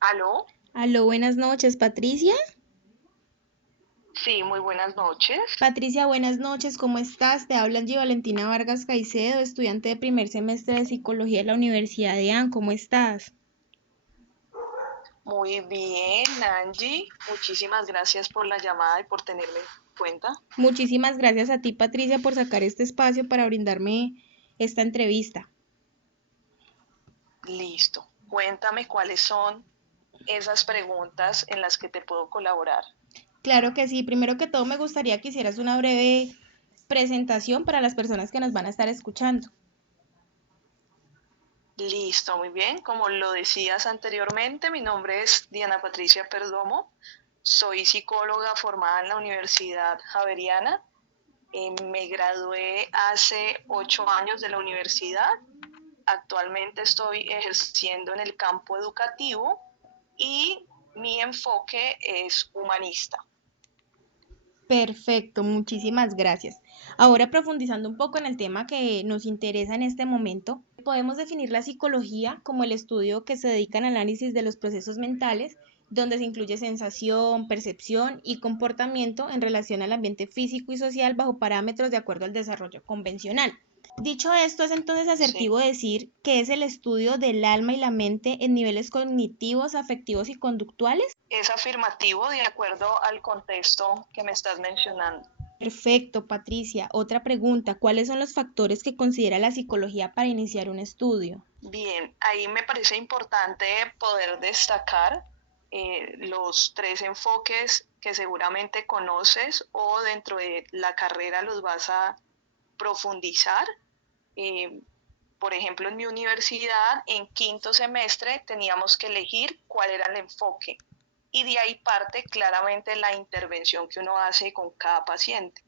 ¿Aló? Aló, buenas noches, Patricia. Sí, muy buenas noches. Patricia, buenas noches, ¿cómo estás? Te habla Angie Valentina Vargas Caicedo, estudiante de primer semestre de Psicología de la Universidad de AN. ¿Cómo estás? Muy bien, Angie. Muchísimas gracias por la llamada y por tenerme en cuenta. Muchísimas gracias a ti, Patricia, por sacar este espacio para brindarme esta entrevista. Listo. Cuéntame cuáles son esas preguntas en las que te puedo colaborar. Claro que sí, primero que todo me gustaría que hicieras una breve presentación para las personas que nos van a estar escuchando. Listo, muy bien. Como lo decías anteriormente, mi nombre es Diana Patricia Perdomo. Soy psicóloga formada en la Universidad Javeriana. Me gradué hace 8 años de la universidad. Actualmente estoy ejerciendo en el campo educativo y mi enfoque es humanista. Perfecto, muchísimas gracias. Ahora profundizando un poco en el tema que nos interesa en este momento, podemos definir la psicología como el estudio que se dedica al análisis de los procesos mentales, donde se incluye sensación, percepción y comportamiento en relación al ambiente físico y social bajo parámetros de acuerdo al desarrollo convencional. Dicho esto, es entonces Sí, asertivo decir que es el estudio del alma y la mente en niveles cognitivos, afectivos y conductuales. es afirmativo de acuerdo al contexto que me estás mencionando. Perfecto, Patricia. Otra pregunta, ¿cuáles son los factores que considera la psicología para iniciar un estudio? Bien, ahí me parece importante poder destacar los tres enfoques que seguramente conoces o dentro de la carrera los vas a profundizar. Eh, por ejemplo, en mi universidad, en quinto semestre teníamos que elegir cuál era el enfoque y de ahí parte claramente la intervención que uno hace con cada paciente.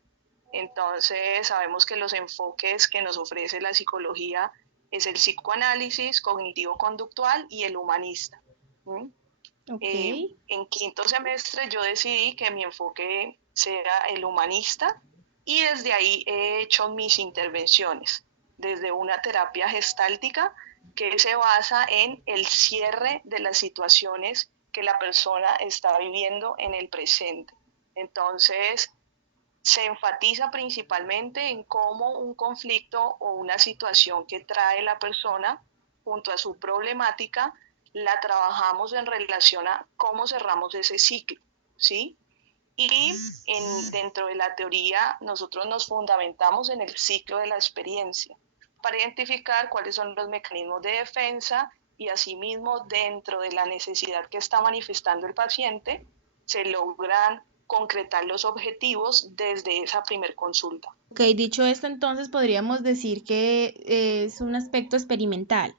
Entonces, sabemos que los enfoques que nos ofrece la psicología es el psicoanálisis, cognitivo-conductual y el humanista. ¿Mm? Ok, En quinto semestre yo decidí que mi enfoque sea el humanista y desde ahí he hecho mis intervenciones, desde una terapia gestáltica que se basa en el cierre de las situaciones que la persona está viviendo en el presente. Entonces, se enfatiza principalmente en cómo un conflicto o una situación que trae la persona junto a su problemática la trabajamos en relación a cómo cerramos ese ciclo, ¿sí? Y dentro de la teoría nosotros nos fundamentamos en el ciclo de la experiencia para identificar cuáles son los mecanismos de defensa y asimismo dentro de la necesidad que está manifestando el paciente se logran concretar los objetivos desde esa primer consulta. ok, dicho esto, entonces podríamos decir que es un aspecto experimental.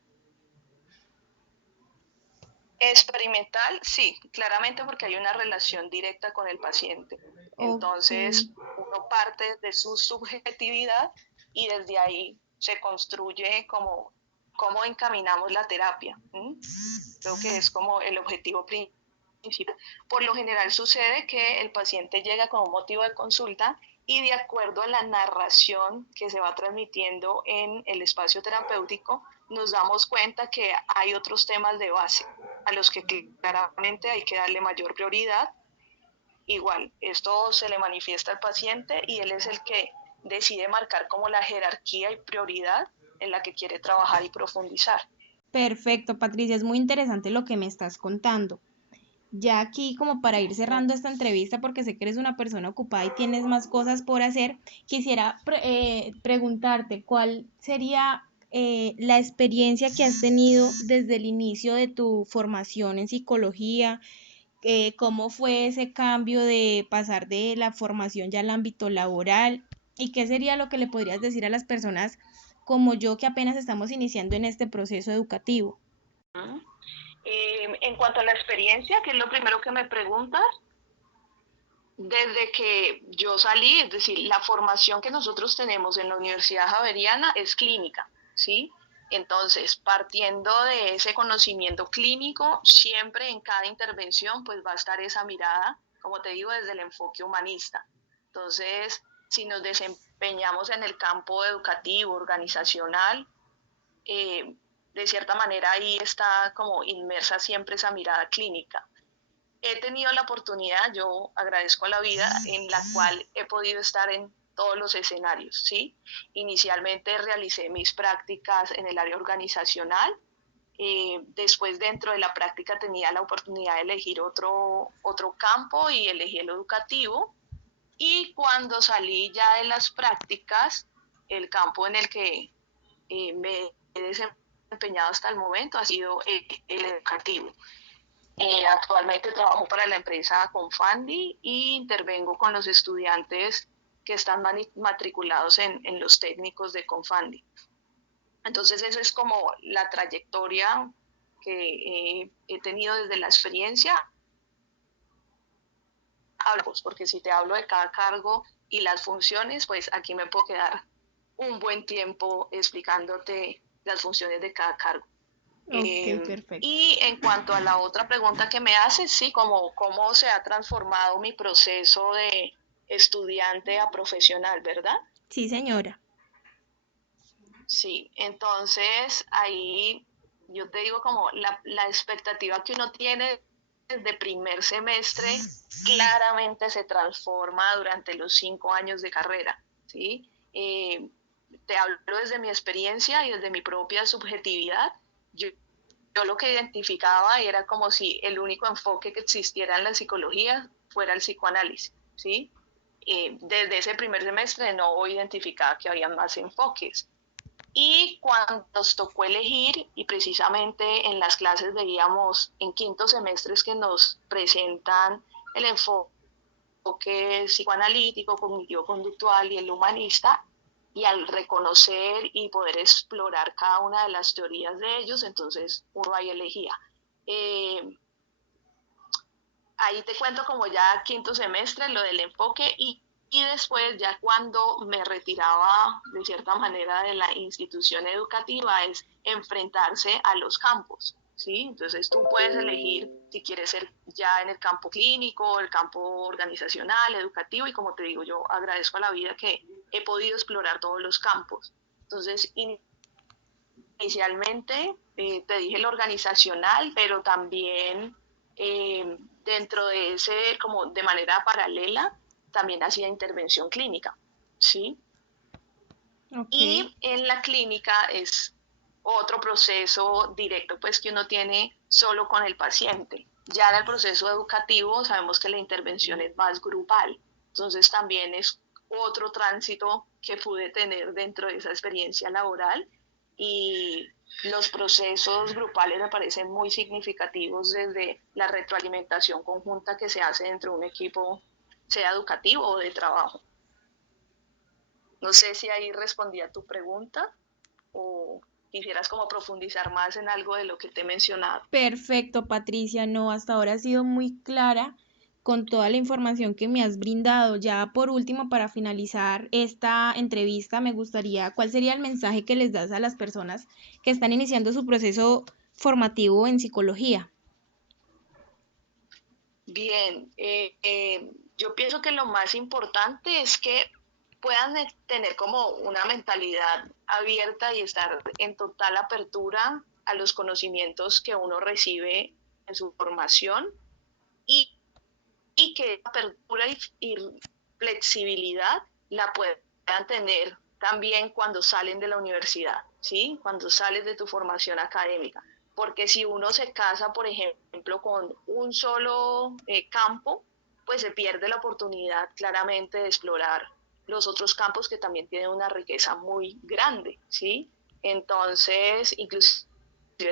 Experimental, sí, claramente porque hay una relación directa con el paciente. Ok, Entonces, uno parte de su subjetividad y desde ahí se construye como cómo encaminamos la terapia. ¿Mm? Creo que es como el objetivo principal. Por lo general sucede que el paciente llega con un motivo de consulta y de acuerdo a la narración que se va transmitiendo en el espacio terapéutico, nos damos cuenta que hay otros temas de base a los que claramente hay que darle mayor prioridad. Igual, esto se le manifiesta al paciente y él es el que decide marcar como la jerarquía y prioridad en la que quiere trabajar y profundizar. perfecto, Patricia, es muy interesante lo que me estás contando. Ya aquí, como para ir cerrando esta entrevista, porque sé que eres una persona ocupada y tienes más cosas por hacer, quisiera preguntarte cuál sería la experiencia que has tenido desde el inicio de tu formación en psicología, cómo fue ese cambio de pasar de la formación ya al ámbito laboral y qué sería lo que le podrías decir a las personas como yo que apenas estamos iniciando en este proceso educativo. En cuanto a la experiencia, que es lo primero que me preguntas, desde que yo salí, es decir, la formación que nosotros tenemos en la Universidad Javeriana es clínica, ¿sí? Entonces, partiendo de ese conocimiento clínico, siempre en cada intervención pues va a estar esa mirada, como te digo, desde el enfoque humanista. Entonces, si nos desempeñamos en el campo educativo, organizacional, de cierta manera ahí está como inmersa siempre esa mirada clínica. He tenido la oportunidad, yo agradezco a la vida, en la cual he podido estar en todos los escenarios, ¿sí? Inicialmente realicé mis prácticas en el área organizacional, después dentro de la práctica tenía la oportunidad de elegir otro campo y elegí el educativo, y cuando salí ya de las prácticas, el campo en el que me he desempeñado hasta el momento ha sido el educativo. Actualmente trabajo para la empresa Confandi y intervengo con los estudiantes que están matriculados en los técnicos de Confandi. Entonces, eso es como la trayectoria que he tenido desde la experiencia. Porque si te hablo de cada cargo y las funciones, pues aquí me puedo quedar un buen tiempo explicándote las funciones de cada cargo. Ok, perfecto. Y en cuanto a la otra pregunta que me haces, sí, cómo se ha transformado mi proceso de estudiante a profesional, ¿verdad? Sí, señora. Sí, entonces ahí yo te digo como la expectativa que uno tiene desde primer semestre claramente se transforma durante los 5 años de carrera, ¿sí? Te hablo desde mi experiencia y desde mi propia subjetividad. Yo lo que identificaba era como si el único enfoque que existiera en la psicología fuera el psicoanálisis, ¿sí? Desde ese primer semestre no identificaba que había más enfoques. Y cuando nos tocó elegir, y precisamente en las clases veíamos en quinto semestres que nos presentan el enfoque psicoanalítico, cognitivo-conductual y el humanista, y al reconocer y poder explorar cada una de las teorías de ellos, entonces uno ahí elegía. Eh, Ahí te cuento como ya quinto semestre lo del enfoque, y después ya cuando me retiraba de cierta manera de la institución educativa es enfrentarse a los campos, ¿sí? Entonces tú puedes elegir si quieres ser ya en el campo clínico, el campo organizacional, educativo, y como te digo, yo agradezco a la vida que he podido explorar todos los campos. Entonces, inicialmente te dije el organizacional, pero también dentro de ese, como de manera paralela, también hacía intervención clínica, ¿sí? Ok. Y en la clínica es otro proceso directo, pues que uno tiene solo con el paciente. Ya en el proceso educativo sabemos que la intervención es más grupal, entonces también es otro tránsito que pude tener dentro de esa experiencia laboral, y los procesos grupales me parecen muy significativos desde la retroalimentación conjunta que se hace dentro de un equipo, sea educativo o de trabajo. No sé si ahí respondí a tu pregunta o quisieras como profundizar más en algo de lo que te he mencionado. Perfecto, Patricia. No, hasta ahora has sido muy clara con toda la información que me has brindado. Ya por último, para finalizar esta entrevista, me gustaría, ¿cuál sería el mensaje que les das a las personas que están iniciando su proceso formativo en psicología? Bien, yo pienso que lo más importante es que puedan tener como una mentalidad abierta y estar en total apertura a los conocimientos que uno recibe en su formación, y, y que apertura y flexibilidad la puedan tener también cuando salen de la universidad, ¿sí? Cuando sales de tu formación académica. Porque si uno se casa, por ejemplo, con un solo campo, pues se pierde la oportunidad claramente de explorar los otros campos que también tienen una riqueza muy grande, ¿sí? Entonces, inclusive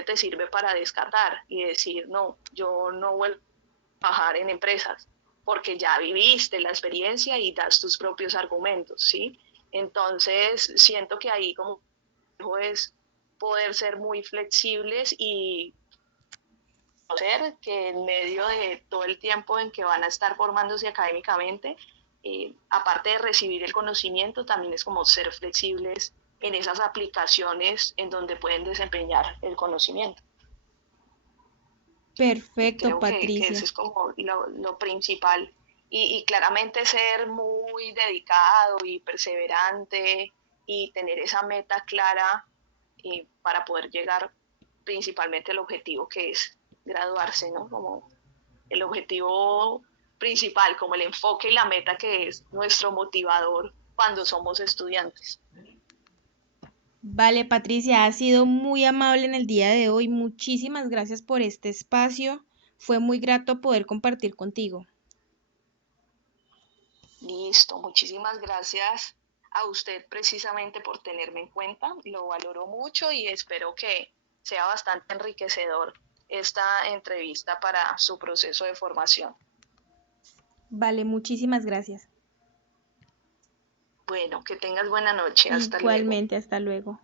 te sirve para descartar y decir, no, yo no vuelvo a trabajar en empresas, porque ya viviste la experiencia y das tus propios argumentos, ¿sí? Entonces, siento que ahí como es poder ser muy flexibles y conocer que en medio de todo el tiempo en que van a estar formándose académicamente, aparte de recibir el conocimiento, también es como ser flexibles en esas aplicaciones en donde pueden desempeñar el conocimiento. Perfecto, Creo que eso Patricia. es como lo principal. Y claramente ser muy dedicado y perseverante y tener esa meta clara para poder llegar principalmente el objetivo que es graduarse, ¿no? Como el objetivo principal, como el enfoque y la meta que es nuestro motivador cuando somos estudiantes. Vale, Patricia, has sido muy amable en el día de hoy. Muchísimas gracias por este espacio. Fue muy grato poder compartir contigo. Listo, muchísimas gracias a usted precisamente por tenerme en cuenta. Lo valoro mucho y espero que sea bastante enriquecedor esta entrevista para su proceso de formación. Vale, muchísimas gracias. Bueno, que tengas buena noche. Hasta luego. Igualmente, hasta luego.